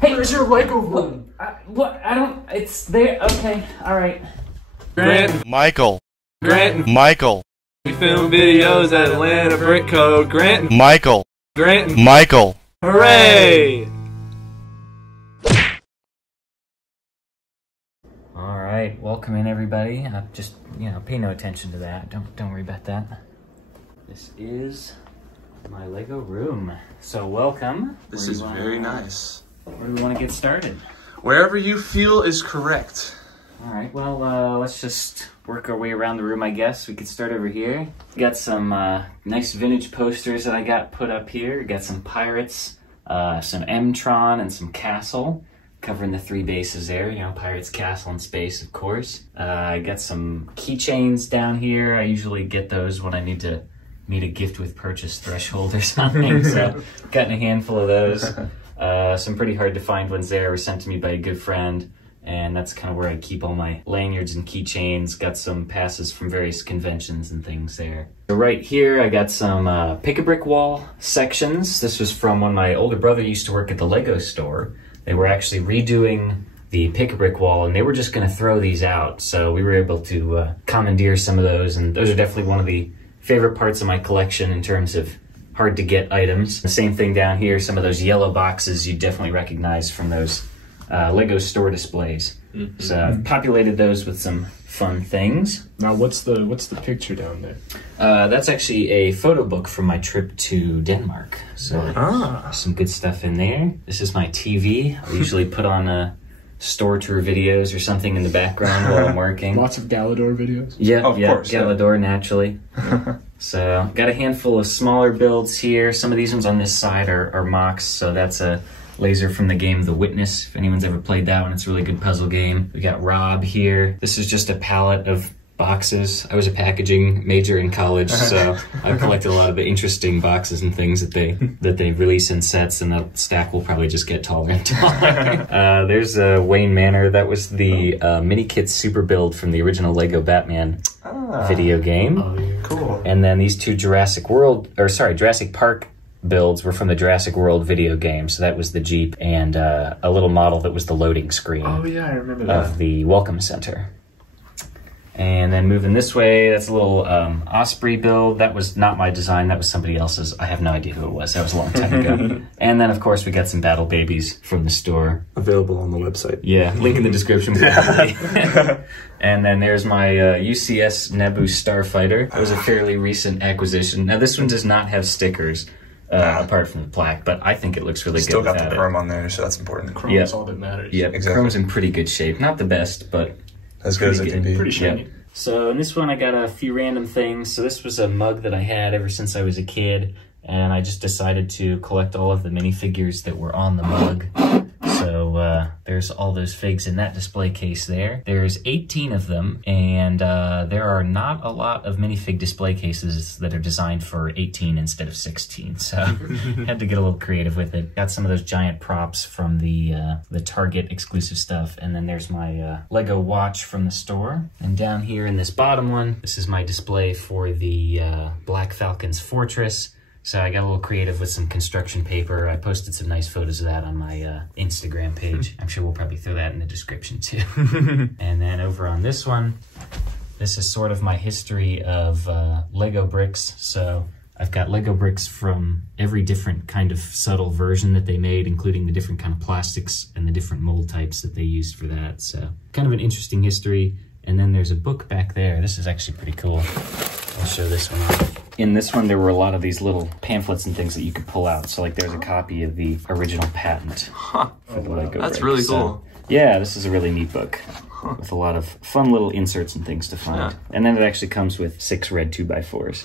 Hey, where's your Lego room? What? I don't. It's there. Okay. All right. Grant. Michael. Grant. Michael. We film videos at Atlanta Brick Code. Grant. Michael. Grant. Michael. Hooray! All right. Welcome in, everybody. Just pay no attention to that. Don't worry about that. This is my Lego room. So welcome. This is very nice. Where do we want to get started? Wherever you feel is correct. All right, well, let's just work our way around the room, I guess. We could start over here. Got some nice vintage posters that I got put up here. Got some pirates, some M-Tron, and some castle, covering the three bases there. Pirates, castle, and space, of course. I got some keychains down here. I usually get those when I need to meet a gift with purchase threshold or something, so gotten a handful of those. Some pretty hard to find ones there were sent to me by a good friend. And that's kind of where I keep all my lanyards and keychains. Got some passes from various conventions and things there. So right here, I got some pick-a-brick wall sections. This was from when my older brother used to work at the Lego store. They were actually redoing the pick-a-brick wall, and they were just going to throw these out. So we were able to commandeer some of those, and those are definitely one of the favorite parts of my collection in terms of hard-to-get items. The same thing down here, some of those yellow boxes you definitely recognize from those Lego store displays. Mm-hmm. So I've populated those with some fun things. Now, what's the picture down there? That's actually a photo book from my trip to Denmark. So some good stuff in there. This is my TV. I usually put on store tour videos or something in the background while I'm working. Lots of Gallador videos? Yeah, of course, Gallador, naturally. So got a handful of smaller builds here. Some of these ones on this side are mocks, so that's a laser from the game The Witness, if anyone's ever played that one. It's a really good puzzle game. We got Rob here. This is just a palette of boxes. I was a packaging major in college, so I collected a lot of the interesting boxes and things that they release in sets, and the stack will probably just get taller and taller. There's Wayne Manor. That was the mini kit super build from the original Lego Batman video game. Oh, yeah. Cool. And then these two Jurassic Park builds were from the Jurassic World video game. So that was the Jeep and a little model that was the loading screen. Oh yeah, I remember that. Of the Welcome Center. And then moving this way, that's a little Osprey build. That was not my design, that was somebody else's. I have no idea who it was, that was a long time ago. And then of course we got some Battle Babies from the store. Available on the website. Yeah, link in the description. And then there's my UCS Naboo Starfighter. That was a fairly recent acquisition. Now this one does not have stickers. Apart from the plaque, but I think it looks really good. Still got the chrome on there, so that's important. Chrome is all that matters. Yeah, exactly. Chrome's in pretty good shape. Not the best, but as good as it can be. Pretty shiny. Yeah. So in this one, I got a few random things. So this was a mug that I had ever since I was a kid, and I just decided to collect all of the minifigures that were on the mug. So there's all those figs in that display case there. There's 18 of them, and there are not a lot of minifig display cases that are designed for 18 instead of 16. So had to get a little creative with it. Got some of those giant props from the Target exclusive stuff, and then there's my Lego watch from the store. And down here in this bottom one, this is my display for the Black Falcons Fortress. So I got a little creative with some construction paper. I posted some nice photos of that on my Instagram page. I'm sure we'll probably throw that in the description too. And then over on this one, this is sort of my history of Lego bricks. So I've got Lego bricks from every different kind of subtle version that they made, including the different kind of plastics and the different mold types that they used for that. So kind of an interesting history. And then there's a book back there. This is actually pretty cool. I'll show this one off. In this one, there were a lot of these little pamphlets and things that you could pull out. So like there's a copy of the original patent for the Lego That's brick. really So, cool. yeah, this is a really neat book with a lot of fun little inserts and things to find. And then it actually comes with 6 red 2x4s,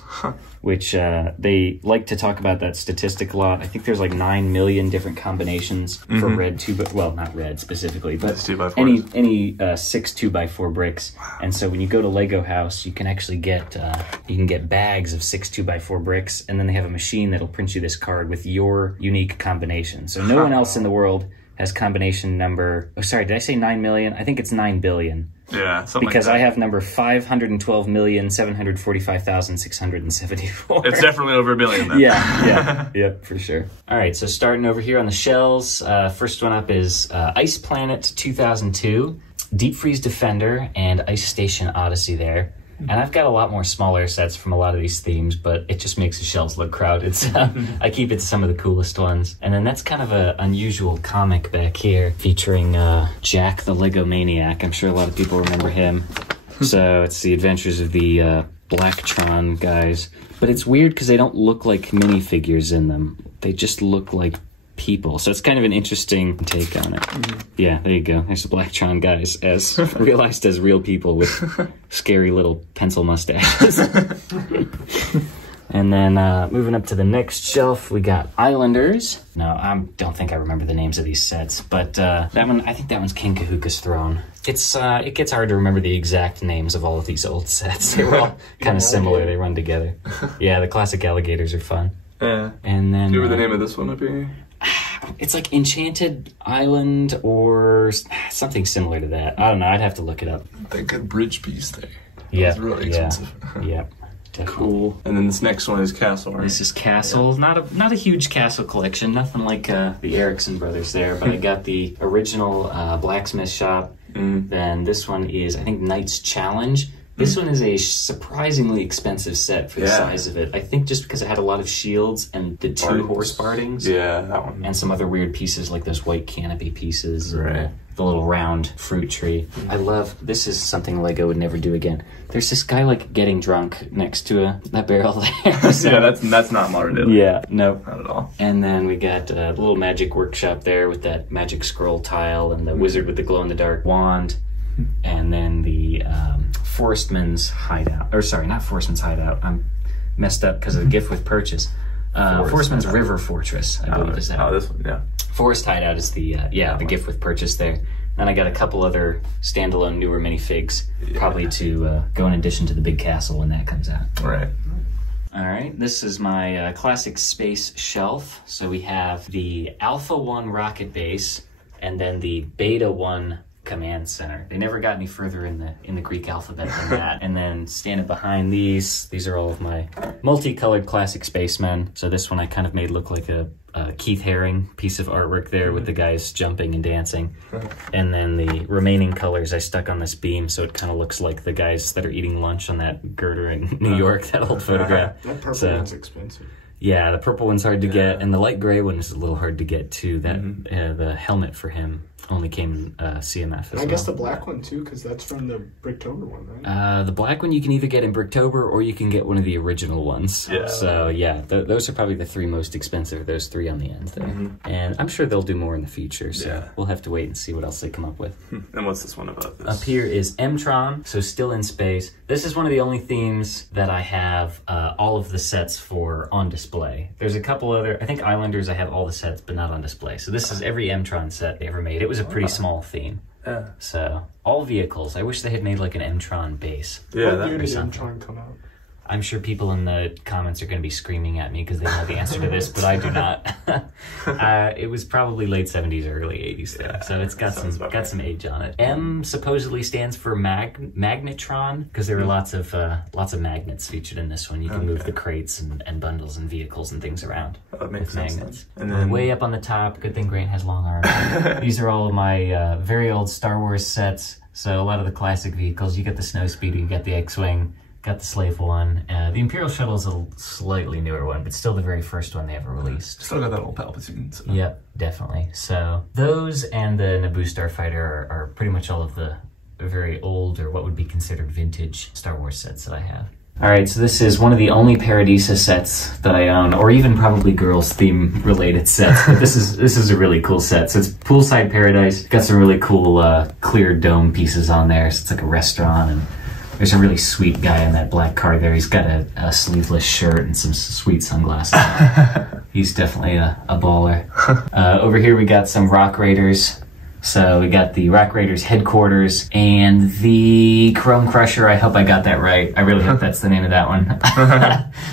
which they like to talk about that statistic a lot. I think there's like 9 million different combinations for red 2x, well, not red specifically, but any 6 2x4 bricks. Wow. And so when you go to Lego House, you can actually get bags of 6 2x4 bricks, and then they have a machine that'll print you this card with your unique combination. So no one else in the world has combination number, oh sorry, did I say 9 million? I think it's 9 billion Yeah, something because like that. I have number 512,745,674. It's definitely over a billion then. Yep, for sure. All right, so starting over here on the shells, first one up is Ice Planet 2002, Deep Freeze Defender, and Ice Station Odyssey there. And I've got a lot more smaller sets from a lot of these themes, but it just makes the shelves look crowded, so I keep it to some of the coolest ones. And then that's kind of an unusual comic back here featuring Jack the Lego Maniac. I'm sure a lot of people remember him. So it's the adventures of the Blacktron guys. But it's weird because they don't look like minifigures in them. They just look like people. So it's kind of an interesting take on it. Yeah, there you go. There's the Blacktron guys as realized as real people with scary little pencil mustaches. And then moving up to the next shelf, we got Islanders. No, I don't think I remember the names of these sets, but that one, I think that one's King Kahuka's Throne. It gets hard to remember the exact names of all of these old sets. They were all kind of similar. They run together. Yeah, the classic alligators are fun. Yeah. And then... Do you remember the name of this one up here? It's like Enchanted Island or something similar to that. I don't know. I'd have to look it up. That good bridge piece there. Yeah, It's really expensive. Yeah. Definitely. Cool. And then this next one is Castle, right? This is Castle. Not a huge Castle collection. Nothing like the Erickson brothers there. But I got the original Blacksmith Shop. Then this one is, I think, Knight's Challenge. This one is a surprisingly expensive set for the size of it. I think just because it had a lot of shields and the two horse bardings. Yeah, that one. And some other weird pieces like those white canopy pieces. Right. And the little round fruit tree. I love, this is something Lego would never do again. There's this guy like getting drunk next to that barrel there. So, yeah, that's not modern day. Yeah, no. Not at all. And then we got a little magic workshop there with that magic scroll tile and the wizard with the glow-in-the-dark wand. And then the Forestman's Hideout. Or sorry, not Forestman's Hideout. I'm messed up because of the gift with purchase. Forestman's River Fortress, I believe is that. Oh, this one, yeah. Forest Hideout is the the gift with purchase there. Then I got a couple other standalone newer minifigs, probably to go in addition to the big castle when that comes out. Right. All right, this is my classic space shelf. So we have the Alpha 1 rocket base and then the Beta 1 command center. They never got any further in the Greek alphabet than that. And then standing behind these are all of my multicolored classic spacemen. So this one I kind of made look like a Keith Haring piece of artwork there with the guys jumping and dancing. And then the remaining colors I stuck on this beam so it kind of looks like the guys that are eating lunch on that girder in New York, that old photograph. That purple one's expensive. Yeah, the purple one's hard to get, and the light gray one is a little hard to get too. That the helmet for him only came in CMF as well. I guess the black one too, because that's from the Bricktober one, right? The black one you can either get in Bricktober or you can get one of the original ones. Yeah. So yeah, those are probably the three most expensive. Those three on the end there, and I'm sure they'll do more in the future. So we'll have to wait and see what else they come up with. And what's this one about? Up here is Mtron, so still in space. This is one of the only themes that I have all of the sets for on display. There's a couple other, I think Islanders I have all the sets but not on display. So this is every Mtron set they ever made. It was a pretty small theme. So all vehicles. I wish they had made like an Mtron base. Yeah, What year did something. Mtron come out? I'm sure people in the comments are going to be screaming at me because they know the answer to this, but I do not. It was probably late 70s or early 80s, though, so it's got some age on it. M supposedly stands for magnetron because there were lots of magnets featured in this one. You can move the crates and bundles and vehicles and things around That makes with sense. magnets. And then Way up on the top, good thing Grant has long arms. These are all of my very old Star Wars sets. So a lot of the classic vehicles. You got the Snowspeeder, you got the X-Wing. Got the Slave one. The Imperial Shuttle is a slightly newer one, but still the very first one they ever released. still got that old Palpatine. So. Yep, definitely. So those and the Naboo Starfighter are pretty much all of the very old or what would be considered vintage Star Wars sets that I have. All right, so this is one of the only Paradisa sets that I own, or even probably girls theme related sets. But this is a really cool set. So it's Poolside Paradise. Got some really cool clear dome pieces on there. So it's like a restaurant and there's a really sweet guy in that black car there. He's got a sleeveless shirt and some sweet sunglasses. He's definitely a baller. Over here we got some Rock Raiders. So we got the Rock Raiders headquarters and the Chrome Crusher. I hope I got that right. I really hope that's the name of that one.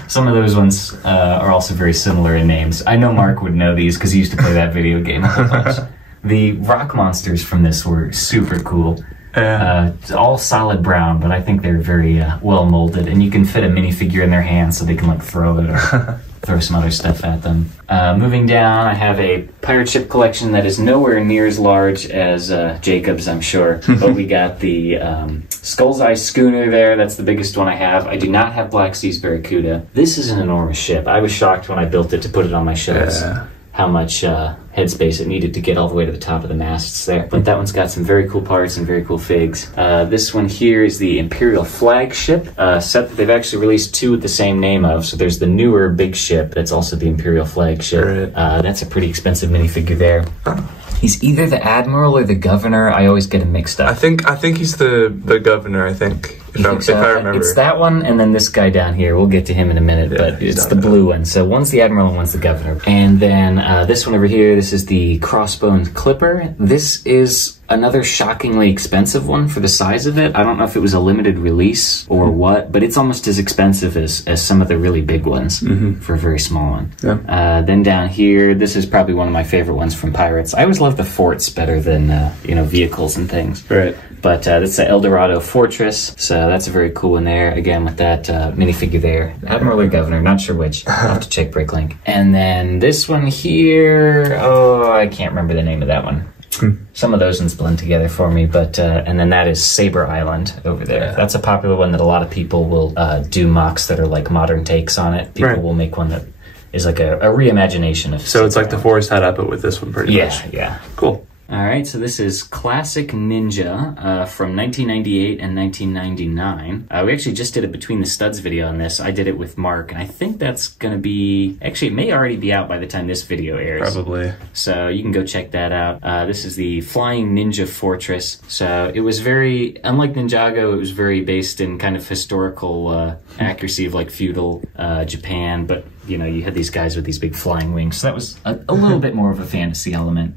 Some of those ones are also very similar in names. I know Mark would know these because he used to play that video game a whole bunch. The rock monsters from this were super cool. It's all solid brown, but I think they're very well molded, and you can fit a minifigure in their hand so they can like throw it or throw some other stuff at them. Moving down, I have a pirate ship collection that is nowhere near as large as Jacob's, I'm sure. But we got the Skull's Eye schooner there. That's the biggest one I have. I do not have Black Sea's Barracuda. This is an enormous ship. I was shocked when I built it to put it on my shelves. How much headspace it needed to get all the way to the top of the masts there. But that one's got some very cool parts and very cool figs. This one here is the Imperial Flagship set that they've actually released 2 with the same name of. So there's the newer big ship that's also the Imperial Flagship. That's a pretty expensive minifigure there. He's either the Admiral or the Governor. I always get him mixed up. I think he's the Governor, I think. If I remember. It's that one, and then this guy down here. We'll get to him in a minute, but it's the blue one. So one's the Admiral and one's the Governor. And then this one over here, this is the Crossbones Clipper. This is another shockingly expensive one for the size of it. I don't know if it was a limited release or what, but it's almost as expensive as some of the really big ones for a very small one. Then down here, this is probably one of my favorite ones from Pirates. I always love the forts better than vehicles and things. But that's the Eldorado Fortress, so that's a very cool one there. Again, with that minifigure there. Admiral or Governor, not sure which. I'll have to check Bricklink. And then this one here, I can't remember the name of that one. Some of those ones blend together for me, but and then that is Saber Island over there. That's a popular one that a lot of people will do mocks that are like modern takes on it. People will make one that is like a reimagination of So it's like the Forest Hat, but with this one pretty much. Yeah. Cool. All right, so this is Classic Ninja from 1998 and 1999. We actually just did a Between the Studs video on this. I did it with Mark, and I think that's going to be... Actually, it may already be out by the time this video airs. Probably. So you can go check that out. This is the Flying Ninja Fortress. So it was very... Unlike Ninjago, it was very based in kind of historical accuracy of like feudal Japan, but... you had these guys with these big flying wings. So that was a little bit more of a fantasy element.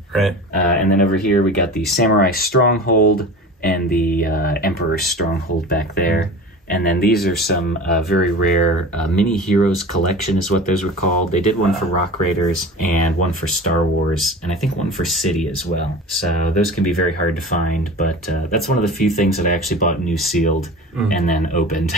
And then over here we got the Samurai Stronghold and the Emperor's Stronghold back there. And then these are some very rare mini heroes collection is what those were called. They did one for Rock Raiders and one for Star Wars, and I think one for City as well. So those can be very hard to find, but that's one of the few things that I actually bought new sealed and then opened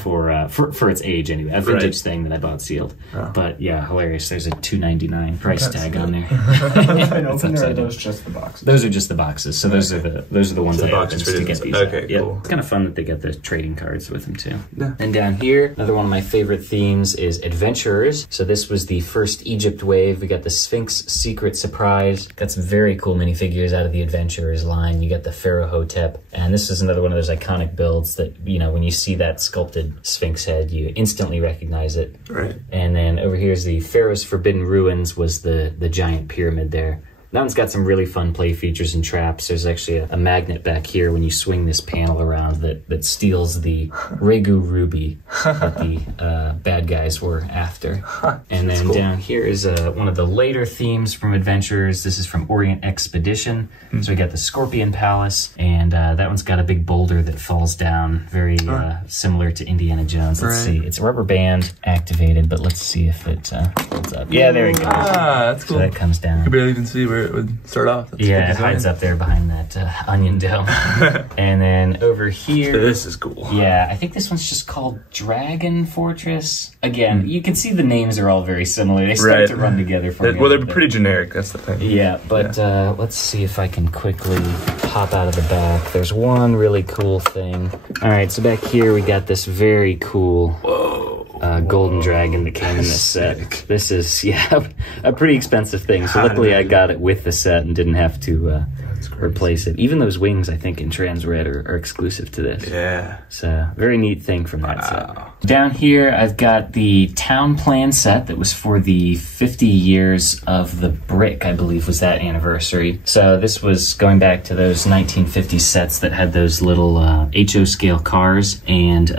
for its age anyway. A vintage thing that I bought sealed. But yeah, hilarious. There's a $2.99 price tag on there. And open, or are those just the boxes? Those are just the boxes. So those are the ones I opened to get these. Okay, cool. It's kind of fun that they get the trading cards with them too. And down here, another one of my favorite themes is Adventurers. So this was the first Egypt wave. We got the Sphinx Secret Surprise. Got some very cool minifigures out of the Adventurers line. You got the Pharaoh Hotep. And this is another one of those iconic builds that, when you see that sculpted Sphinx head, you instantly recognize it. And then over here is the Pharaoh's Forbidden Ruins, was the giant pyramid there. That one's got some really fun play features and traps. There's actually a magnet back here when you swing this panel around that steals the Regu Ruby that the bad guys were after. And then down here is one of the later themes from Adventurers. This is from Orient Expedition. So we got the Scorpion Palace, and that one's got a big boulder that falls down, very similar to Indiana Jones. Let's see. It's rubber band activated, but let's see if it holds up. Yeah, there we go. That's cool. So that comes down. You can barely even see where it would start off. That's it hides up there behind that onion dome. And then over here, this is cool. Yeah, I think this one's just called Dragon Fortress. Again, you can see the names are all very similar. They start to run together for me. Well, they're pretty generic. That's the thing. Yeah, but let's see if I can quickly pop out of the back. There's one really cool thing. All right, so back here we got this very cool golden dragon that came in this set. This is, a pretty expensive thing. So luckily I got it with the set and didn't have to replace it. Even those wings, I think, in trans red are exclusive to this. Yeah. So very neat thing from that set. Down here, I've got the town plan set that was for the 50 years of the brick, I believe was that anniversary. So this was going back to those 1950s sets that had those little HO scale cars, and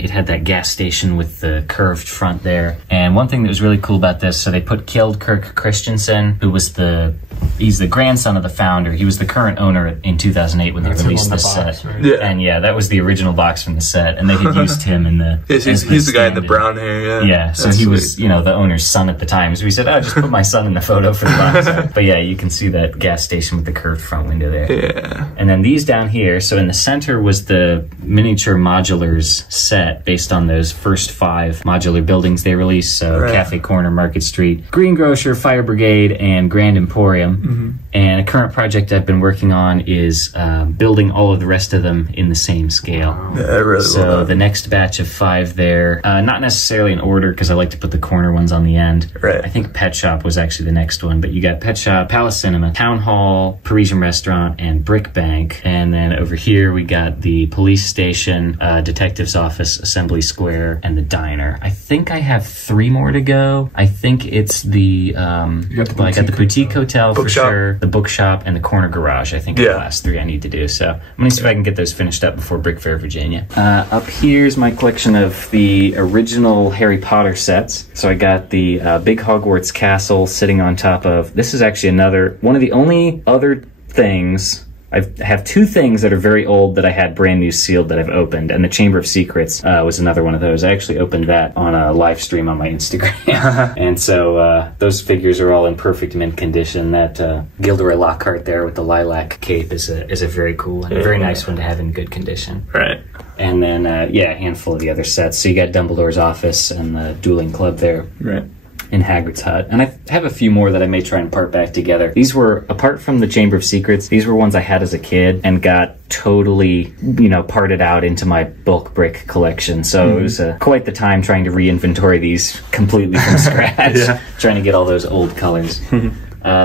it had that gas station with the curved front there. And one thing that was really cool about this, so they put Kjeld Kirk Christensen, who was the He's the grandson of the founder. He was the current owner in 2008 when they released this set. Right? Yeah. And yeah, that was the original box from the set, and they had used him in the. Yes, he's the guy in the brown hair. Yeah. Yeah, so That's he sweet. was, you know, the owner's son at the time. So we said, "Oh, just put my son in the photo for the box art." But yeah, you can see that gas station with the curved front window there. Yeah. And then these down here. So in the center was the miniature Modulars set based on those first 5 modular buildings they released. So Right. Cafe Corner, Market Street, Greengrocer, Fire Brigade, and Grand Emporium. And a current project I've been working on is building all of the rest of them in the same scale. Yeah, I really So love the next batch of 5 there, not necessarily in order because I like to put the corner ones on the end. Right. I think Pet Shop was actually the next one, but you got Pet Shop, Palace Cinema, Town Hall, Parisian Restaurant, and Brick Bank. And then over here we got the police station, detective's office, Assembly Square, and the diner. I think I have 3 more to go. I think it's the I got the boutique hotel for Bookshop. sure, the bookshop, and the corner garage. I think are Yeah. the last 3 I need to do. So I'm gonna see if I can get those finished up before Brick Fair, Virginia. Up here's my collection of the original Harry Potter sets. So I got the big Hogwarts castle sitting on top of. This is actually another one of the only other things. I have 2 things that are very old that I had brand new sealed that I've opened, and the Chamber of Secrets was another one of those. I actually opened that on a live stream on my Instagram. And so those figures are all in perfect mint condition. That Gilderoy Lockhart there with the lilac cape is a very cool and a very nice one to have in good condition. Right. And then, yeah, a handful of the other sets. So you got Dumbledore's office and the dueling club there. Right. In Hagrid's hut. And I have a few more that I may try and part back together. These were, apart from the Chamber of Secrets, these were ones I had as a kid and got totally, you know, parted out into my bulk brick collection. So it was quite the time trying to re-inventory these completely from scratch, trying to get all those old colors.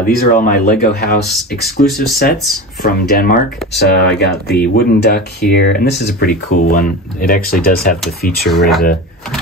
These are all my Lego House exclusive sets from Denmark. So I got the wooden duck here, and this is a pretty cool one. It actually does have the feature where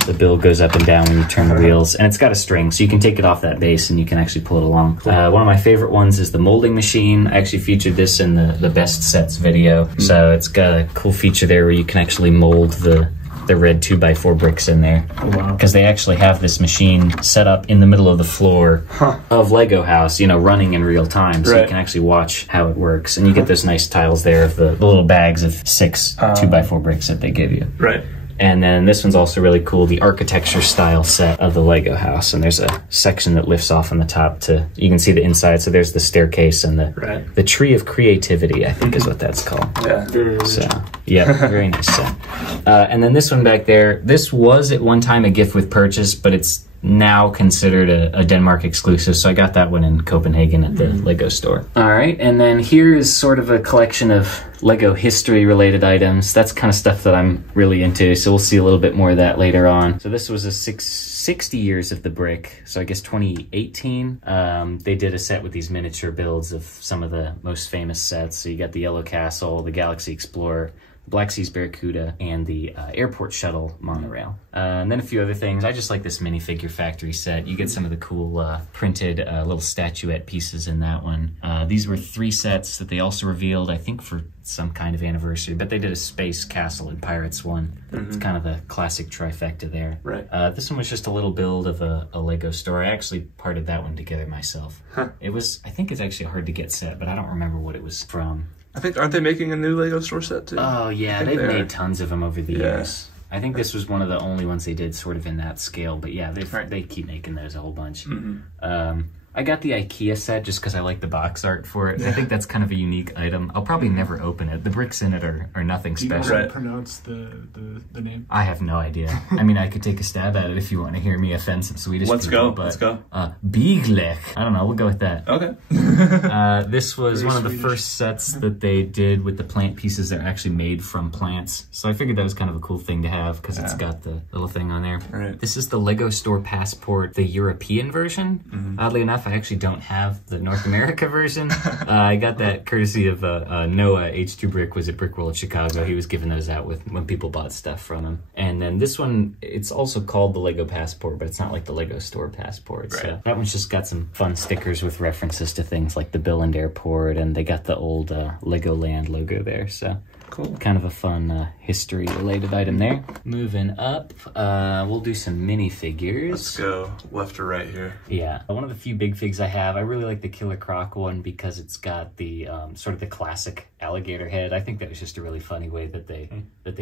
the bill goes up and down when you turn the wheels, and it's got a string, so you can take it off that base and you can actually pull it along. One of my favorite ones is the molding machine. I actually featured this in the best sets video. So it's got a cool feature there where you can actually mold the red 2x4 bricks in there. Oh, wow. Because they actually have this machine set up in the middle of the floor of Lego House, you know, running in real time. So you can actually watch how it works. And you get those nice tiles there of the little bags of 6 2x4 bricks that they give you. Right. And then this one's also really cool, the architecture style set of the Lego house. And there's a section that lifts off on the top you can see the inside. So there's the staircase and the tree of creativity, I think is what that's called. Yeah. So, yeah, very nice set. And then this one back there, this was at one time a gift with purchase, but it's now considered a Denmark exclusive, so I got that one in Copenhagen at the Lego store. All right, and then here is sort of a collection of Lego history-related items. That's kind of stuff that I'm really into, so we'll see a little bit more of that later on. So this was a 60 years of the brick, so I guess 2018. They did a set with these miniature builds of some of the most famous sets. So you got the Yellow Castle, the Galaxy Explorer, Black Seas Barracuda, and the airport shuttle monorail. And then a few other things. I just like this minifigure factory set. You get some of the cool printed little statuette pieces in that one. These were 3 sets that they also revealed, I think for some kind of anniversary, but they did a Space Castle and Pirates one. It's kind of the classic trifecta there. Right. This one was just a little build of a Lego store. I actually parted that one together myself. It was, I think it's actually a hard to get set, but I don't remember what it was from. I think, aren't they making a new Lego store set too? Oh yeah, they've made tons of them over the years. I think this was one of the only ones they did sort of in that scale, but yeah, they keep making those a whole bunch. I got the IKEA set just because I like the box art for it. I think that's kind of a unique item. I'll probably never open it. The bricks in it are nothing special. Do you know how to pronounce the name? I have no idea. I mean, I could take a stab at it if you want to hear me offend some Swedish people. Let's go. Biglek. I don't know. We'll go with that. Okay. This was one of the first sets that they did with the plant pieces that are actually made from plants. So I figured that was kind of a cool thing to have because it's got the little thing on there. Right. This is the Lego Store Passport, the European version. Oddly enough, I actually don't have the North America version. I got that courtesy of Noah. H2 Brick was at Brick World Chicago. He was giving those out when people bought stuff from him. And then this one, it's also called the Lego Passport, but it's not like the Lego Store Passport. Right. So that one's just got some fun stickers with references to things like the Billund Airport, and they got the old Legoland logo there. So Cool. Kind of a fun history-related item there. Moving up, we'll do some minifigures. Let's go left or right here. Yeah, one of the few big figs I have. I really like the Killer Croc one because it's got the sort of the classic alligator head. I think that was just a really funny way that they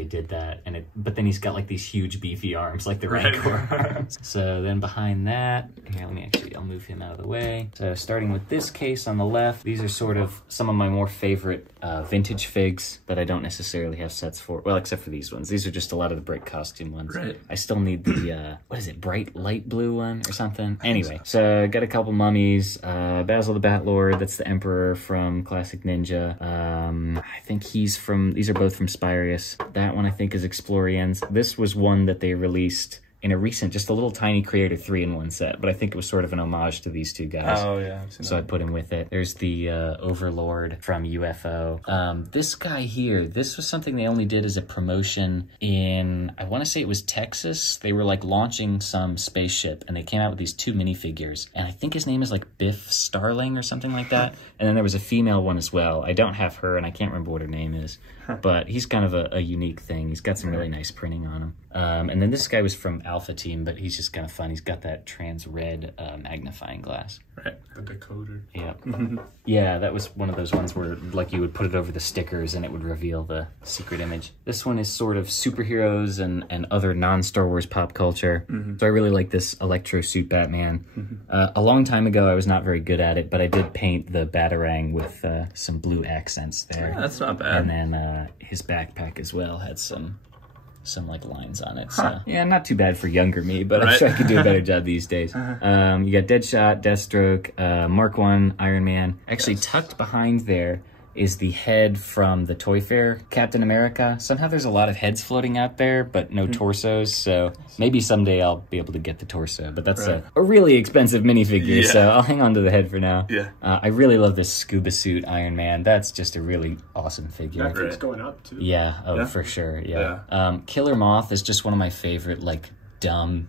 did that. But then he's got like these huge beefy arms, like the Rancor arms. So then behind that, here, I'll move him out of the way. So starting with this case on the left, these are sort of some of my more favorite vintage figs that I don't necessarily have sets for. Well, except for these ones. These are just a lot of the brick costume ones. Right. I still need the, what is it, bright light blue one or something? Anyway, so I got a couple mummies. Basil the Batlord, that's the Emperor from Classic Ninja. I think these are both from Spirius. That one I think is Explorians. This was one that they released in a recent, just a little tiny Creator 3-in-1 set, but I think it was sort of an homage to these two guys. Oh, yeah. So I put him with it. There's the Overlord from UFO. This guy here, this was something they only did as a promotion in, I want to say it was Texas. They were like launching some spaceship, and they came out with these 2 minifigures. And I think his name is like Biff Starling or something like that. And then there was a female one as well. I don't have her, and I can't remember what her name is. But he's kind of a unique thing. He's got some really nice printing on him. And then this guy was from Alpha Team, but he's just kind of fun. He's got that trans red magnifying glass. Right. The decoder. Yeah. Yeah, that was one of those ones where like you would put it over the stickers and it would reveal the secret image. This one is sort of superheroes and other non-Star Wars pop culture. So I really like this Electro Suit Batman. A long time ago, I was not very good at it, but I did paint the Batarang with some blue accents there. Yeah, that's not bad. And then his backpack as well had some like lines on it. So yeah, not too bad for younger me, but I'm sure I could do a better job these days. You got Deadshot, Deathstroke, Mark 1, Iron Man. Actually, tucked behind there is the head from the Toy Fair Captain America. Somehow there's a lot of heads floating out there, but no torsos, so maybe someday I'll be able to get the torso, but that's a really expensive minifigure, so I'll hang on to the head for now. Yeah. I really love this scuba suit Iron Man. That's just a really awesome figure. That thing's going up, too. Yeah, for sure, yeah. Killer Moth is just one of my favorite, like, dumb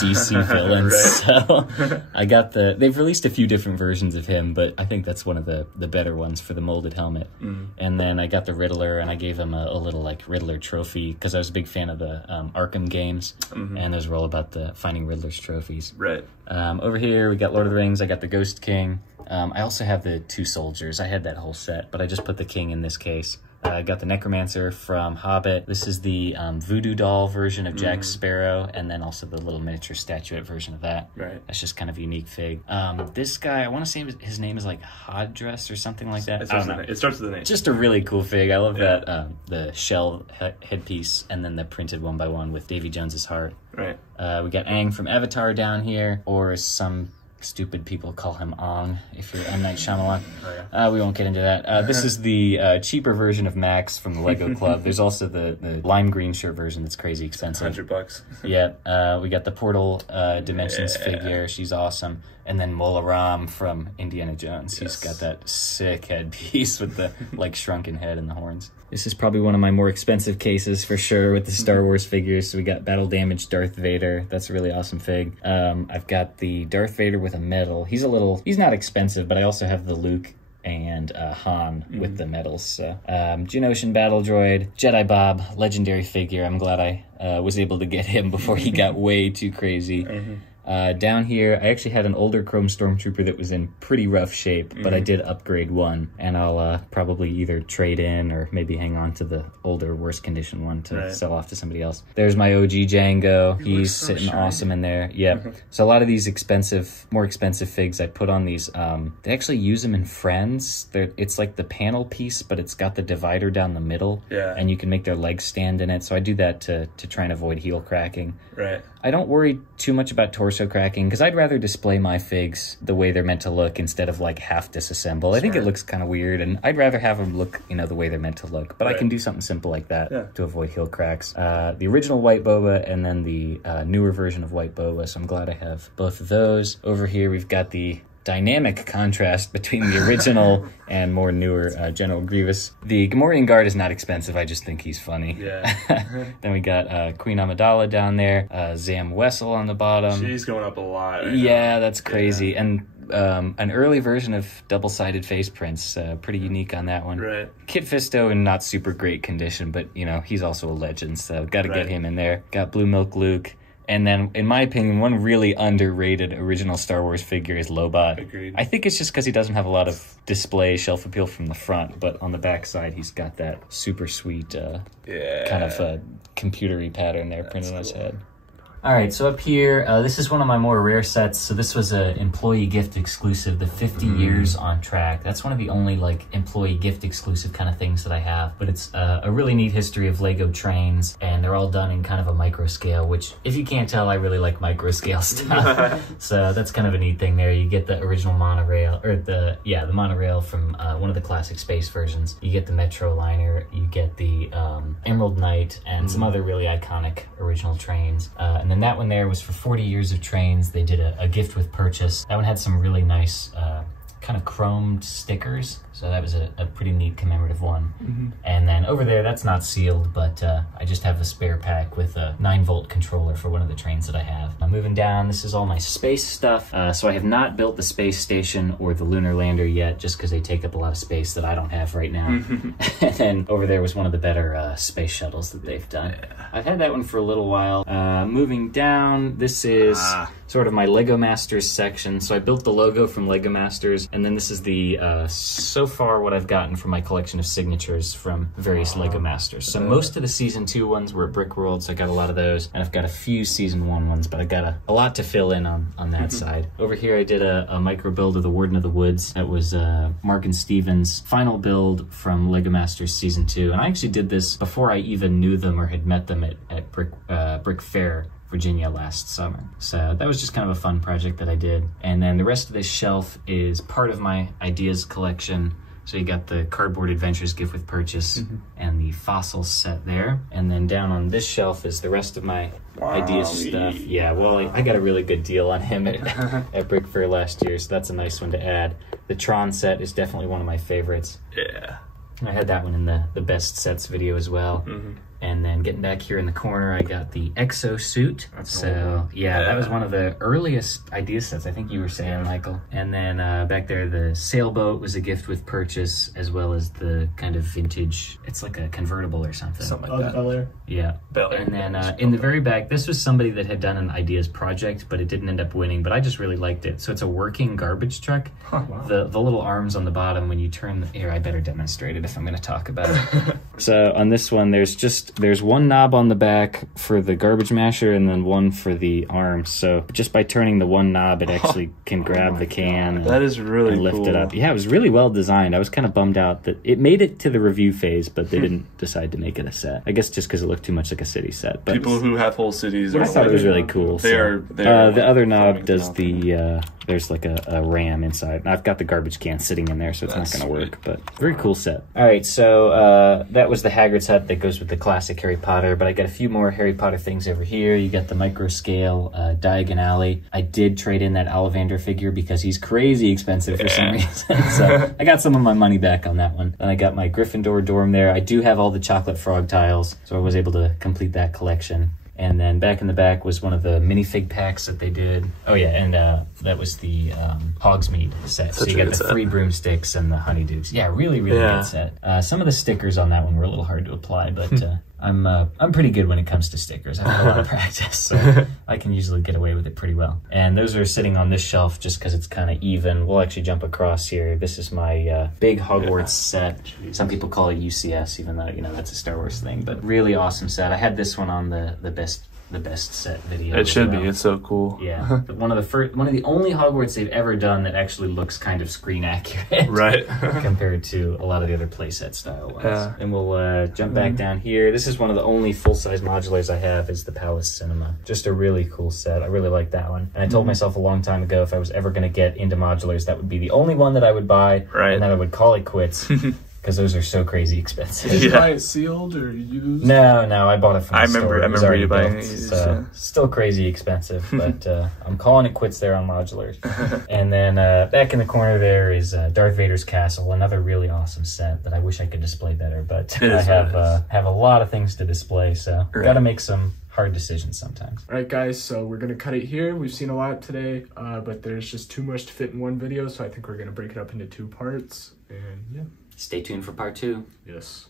DC villains. So I got they've released a few different versions of him, but I think that's one of the better ones for the molded helmet. And then I got the Riddler, and I gave him a little like Riddler trophy because I was a big fan of the Arkham games, and those were all about the finding Riddler's trophies. Right. Over here we got Lord of the Rings. I got the Ghost King. I also have the 2 soldiers. I had that whole set, but I just put the king in this case. I got the Necromancer from Hobbit. This is the voodoo doll version of Jack Sparrow, and then also the little miniature statuette version of that. Right. That's just kind of a unique fig. This guy, I want to say his name is like Hodress or something like that. It starts with an H. Just a really cool fig. I love that the shell headpiece, and then the printed 1x1 with Davy Jones's heart. Right. We got Aang from Avatar down here, or some stupid people call him Ong if you're M. Night Shyamalan. We won't get into that. This is the cheaper version of Max from the Lego Club. There's also the lime green shirt version that's crazy expensive. $100. Yeah. We got the Portal Dimensions figure. She's awesome. And then Mola Ram from Indiana Jones. He's got that sick headpiece with the like shrunken head and the horns. This is probably one of my more expensive cases for sure with the Star Wars figures. So we got Battle Damaged Darth Vader. That's a really awesome fig. I've got the Darth Vader with a medal. He's not expensive, but I also have the Luke and Han with the medals. So Geonosian Battle Droid, Jedi Bob, legendary figure. I'm glad I was able to get him before he got way too crazy. Down here, I actually had an older Chrome Stormtrooper that was in pretty rough shape, but I did upgrade one, and I'll probably either trade in or maybe hang on to the older, worse condition one to sell off to somebody else. There's my OG Django. He's sitting awesome in there. Yeah. So a lot of these more expensive figs, I put on these. They actually use them in Friends. It's like the panel piece, but it's got the divider down the middle, and you can make their legs stand in it. So I do that to try and avoid heel cracking. Right. I don't worry too much about torso cracking because I'd rather display my figs the way they're meant to look instead of like half disassemble. I think it looks kind of weird, and I'd rather have them look, the way they're meant to look. But I can do something simple like that to avoid heel cracks. The original White Boba and then the newer version of White Boba, so I'm glad I have both of those. Over here we've got the dynamic contrast between the original and more newer General Grievous. The Gamorrean Guard is not expensive, I just think he's funny. Yeah. Then we got Queen Amidala down there, Zam Wessel on the bottom. She's going up a lot. Yeah, that's crazy. And an early version of double-sided face prints. Pretty unique on that one. Right. Kit Fisto in not super great condition, but, you know, he's also a legend, so got to get him in there. Got Blue Milk Luke. And then, in my opinion, one really underrated original Star Wars figure is Lobot. Agreed. I think it's just because he doesn't have a lot of display shelf appeal from the front, but on the back side, he's got that super sweet kind of computery pattern there printed on his head. All right, so up here, this is one of my more rare sets. So this was an employee gift exclusive, the 50 years on track. That's one of the only like employee gift exclusive kind of things that I have. But it's a really neat history of Lego trains, and they're all done in kind of a micro scale, which if you can't tell, I really like micro scale stuff. So that's kind of a neat thing there. You get the original monorail, or the monorail from one of the classic space versions. You get the Metro Liner, you get the Emerald Knight, and some other really iconic original trains. And then that one there was for 40 years of trains. They did a gift with purchase. That one had some really nice kind of chromed stickers. So that was a pretty neat commemorative one. And then over there, that's not sealed, but I just have a spare pack with a 9-volt controller for one of the trains that I have. I'm moving down. This is all my space stuff. So I have not built the space station or the lunar lander yet, just because they take up a lot of space that I don't have right now. And then over there was one of the better space shuttles that they've done. I've had that one for a little while. Moving down, this is sort of my Lego Masters section. So I built the logo from Lego Masters, and then this is the so far what I've gotten from my collection of signatures from various Lego Masters. So most of the Season 2 ones were at Brick World, so I got a lot of those, and I've got a few Season 1 ones, but I got a lot to fill in on that side. Over here I did a micro build of the Warden of the Woods. That was Mark and Steven's final build from Lego Masters Season 2, and I actually did this before I even knew them or had met them at Brick Fair, Virginia last summer. So that was just kind of a fun project that I did. And then the rest of this shelf is part of my ideas collection. So you got the Cardboard Adventures gift with purchase and the fossil set there. And then down on this shelf is the rest of my ideas stuff. Yeah, well, I got a really good deal on him at Brick Fair last year, so that's a nice one to add. The Tron set is definitely one of my favorites. Yeah. I had that one in the best sets video as well. And then getting back here in the corner, I got the Exo Suit. So yeah, that was one of the earliest idea sets, I think you were saying, Michael. And then back there, the sailboat was a gift with purchase, as well as the kind of vintage, it's like a convertible or something. Something like that. BALLER. Yeah. BALLER. And then in the very back, this was somebody that had done an ideas project, but it didn't end up winning, but I just really liked it. So it's a working garbage truck. Wow. The little arms on the bottom, when you turn here, I better demonstrate it if I'm going to talk about it. So on this one, there's one knob on the back for the garbage masher and then one for the arms. So just by turning the one knob, it actually can grab the can That is really and lift cool. it up. Yeah, it was really well designed. I was kind of bummed out that it made it to the review phase, but they didn't decide to make it a set. I guess just because it looked too much like a city set. But People who have whole cities. I thought it was really cool. They are the other knob does the there's like a ram inside. And I've got the garbage can sitting in there, so it's not going to work. But very cool set. All right, so that was the Hagrid's hut that goes with the classic Harry Potter. But I got a few more Harry Potter things over here. You got the micro scale Diagon Alley. I did trade in that Ollivander figure because he's crazy expensive for some reason. So I got some of my money back on that one. Then I got my Gryffindor dorm there. I do have all the chocolate frog tiles, so I was able to complete that collection. And then back in the back was one of the minifig packs that they did. Oh yeah, and that was the Hogsmeade set. So you got the 3 broomsticks and the honeydukes. Yeah, really good set. Some of the stickers on that one were a little hard to apply, but I'm pretty good when it comes to stickers. I've had a lot of practice, so I can usually get away with it pretty well. And those are sitting on this shelf just because it's kind of even. We'll actually jump across here. This is my big Hogwarts set. Some people call it UCS, even though, you know, that's a Star Wars thing. But really awesome set. I had this one on the best set video. It should be. It's so cool. Yeah, one of the only Hogwarts they've ever done that actually looks kind of screen accurate, right? Compared to a lot of the other playset style ones. And we'll jump back down here. This is one of the only full-size modulars I have. Is the Palace Cinema. Just a really cool set. I really like that one. And I told myself a long time ago if I was ever going to get into modulars, that would be the only one that I would buy, and then I would call it quits. Because those are so crazy expensive. Did you buy it sealed or used? No, I bought it from the store. I remember you buying it used. So still crazy expensive, but I'm calling it quits there on modulars. And then back in the corner there is Darth Vader's castle, another really awesome set that I wish I could display better, but I have a lot of things to display, so got to make some hard decisions sometimes. All right, guys, so we're going to cut it here. We've seen a lot today, but there's just too much to fit in one video, so I think we're going to break it up into 2 parts. And yeah. Stay tuned for part 2. Yes.